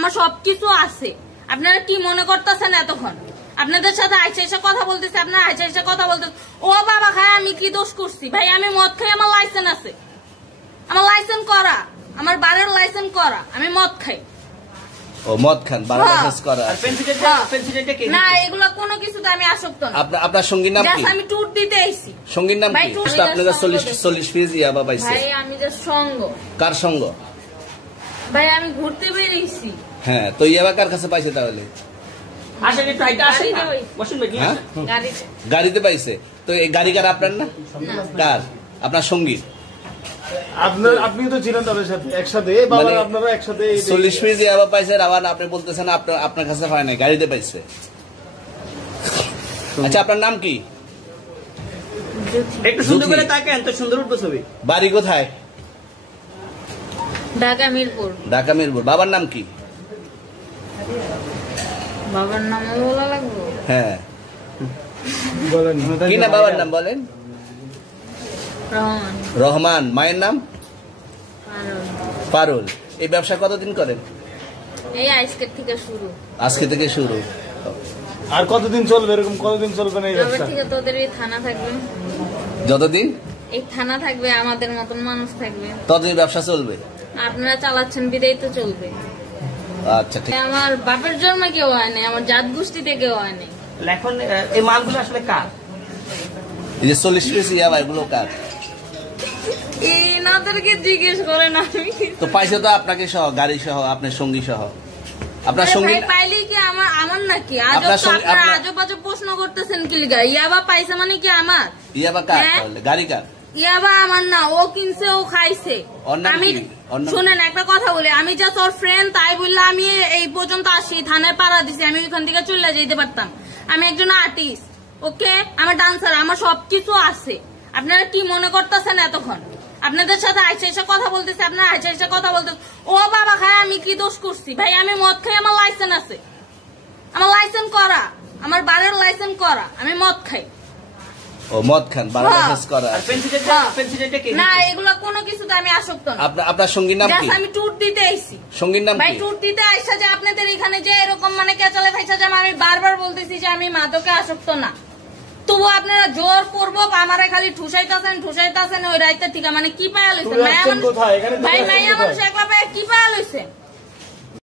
আমার সবকিছু আছে। আপনারা কি মনে করতেছেন এতক্ষণ? আপনাদের সাথে আইসা এসে কথা বলতেছে, আপনারা আইসা এসে কথা বলতেছে। ও বাবা খায়, আমি কি দোষ করছি? ভাই আমি মদ খাই, আমার লাইসেন্স আছে, আমার লাইসেন্স করা, আমার বারের লাইসেন্স করা, আমি মদ খাই। ও মদ খান, বারের লাইসেন্স করা। না এগুলা কোনো কিছুতে আমি আসক্ত না। আপনার সঙ্গীর নাম কি? আমি ট্যুর দিতে আইছি। সঙ্গীর নাম কি? আপনাদের 40 পিস ইয়াবা পাইছে। ভাই আমি যে সঙ্গ। কার সঙ্গ? ভাই আমি ঘুরতে বেরিয়েছি। হ্যাঁ, তো ইয়াবা কার কাছে পাইছে তাহলে? গাড়িতে পাইছে। তো এই গাড়ি কার? আপনার না? কার? আপনার সঙ্গী? আপনি তো ছিলেন তাদের সাথে একসাথে, আপনারা একসাথে 40 পিস ইয়াবা পাইছে। আবার আপনি বলতেছেন আপনার কাছে হয় নাই, গাড়িতে পাইছে। আচ্ছা, আপনার নাম কি? একটু সুন্দর করে তাকান, তো সুন্দর উঠবে ছবি। বাড়ি কোথায়? ঢাকা মিরপুর। ঢাকা মিরপুর। বাবার নাম কি? বাবার নাম বলা লাগবে? হ্যাঁ বলেন কি না বাবার নাম বলেন? রহমান। রহমান। মায়ের নাম? পারুল। এই ব্যবসা কতদিন করেন? এই আজকে থেকে শুরু। আজকে থেকে শুরু। আর কতদিন চলবে? এরকম কতদিন চলবে না এই ব্যবসা? থেকে তোদের এই থানা থাকবে, যতদিন এই থানা থাকবে, আমাদের মতন মানুষ থাকবে, ততদিন ব্যবসা চলবে। আপনারা চালাচ্ছেন বিদায় তো চলবে। আচ্ছা ঠিক। আমার বাপের জন্মে কেউ হয় নাই, আমার জাত গোষ্ঠীতে কেউ হয় নাই। এখন এই মালগুলো আসলে কার? এই যে 40 পিস ইয়াবা, এগুলো কার? এনাদেরকে জিজ্ঞেস করেন। আমি তো পাইছে তো আপনাকে সহ, গাড়ি সহ, আপনার সঙ্গী সহ। আপনার সঙ্গী পাইলে কি আমার নাকি? আপনারা আজব আজব প্রশ্ন করতেছেন কি লিগা? ইয়াবা পাইছে মানে কি আমার? ইয়াবা কার তাহলে? গাড়ি কার? ইয়াবা আমার না, ও কিনছে, ও খাইছে। আমি শুনেন একটা কথা বলি, আমি যা তোর ফ্রেন্ড তাই বললে আমি এই পর্যন্ত আসি, থানায় পাড়া দিছি, আমি ওইখান থেকে চলে যেতে পারতাম। আমি একজন আর্টিস্ট, ওকে, আমার ডান্সার, আমার সবকিছু আছে। আপনারা কি মনে করতেছেন এতক্ষণ? আপনাদের সাথে আইসা এসে কথা বলতেছে, আপনারা আইসা এসে কথা বলতেছে। ও বাবা খায়, আমি কি দোষ করছি? ভাই আমি মদ খাই, আমার লাইসেন্স আছে, আমার লাইসেন্স করা, আমার বারের লাইসেন্স করা, আমি মদ খাই। ও মদ খান, বারের লাইসেন্স করা। না এগুলা কোনো কিছুতে আমি আসক্ত না। আপনার সঙ্গীর নাম কি? আমি ট্যুর দিতে আইছি। সঙ্গীর নাম কি? ভাই ট্যুর দিতে আইসা যে আপনাদের এখানে যে এরকম মানে কেচালে ভাইসা যে আমি বারবার বলতেছি যে আমি মাদকে আসক্ত না, তবু আপনারা জোর করবো আমারে খালি ঠুসাইতেছেন ওই রাইতে থেকে। মানে কি পায়া লইছেন? ভাই মাইয়া মানুষ একলা পায়া কি পায়া লইছেন?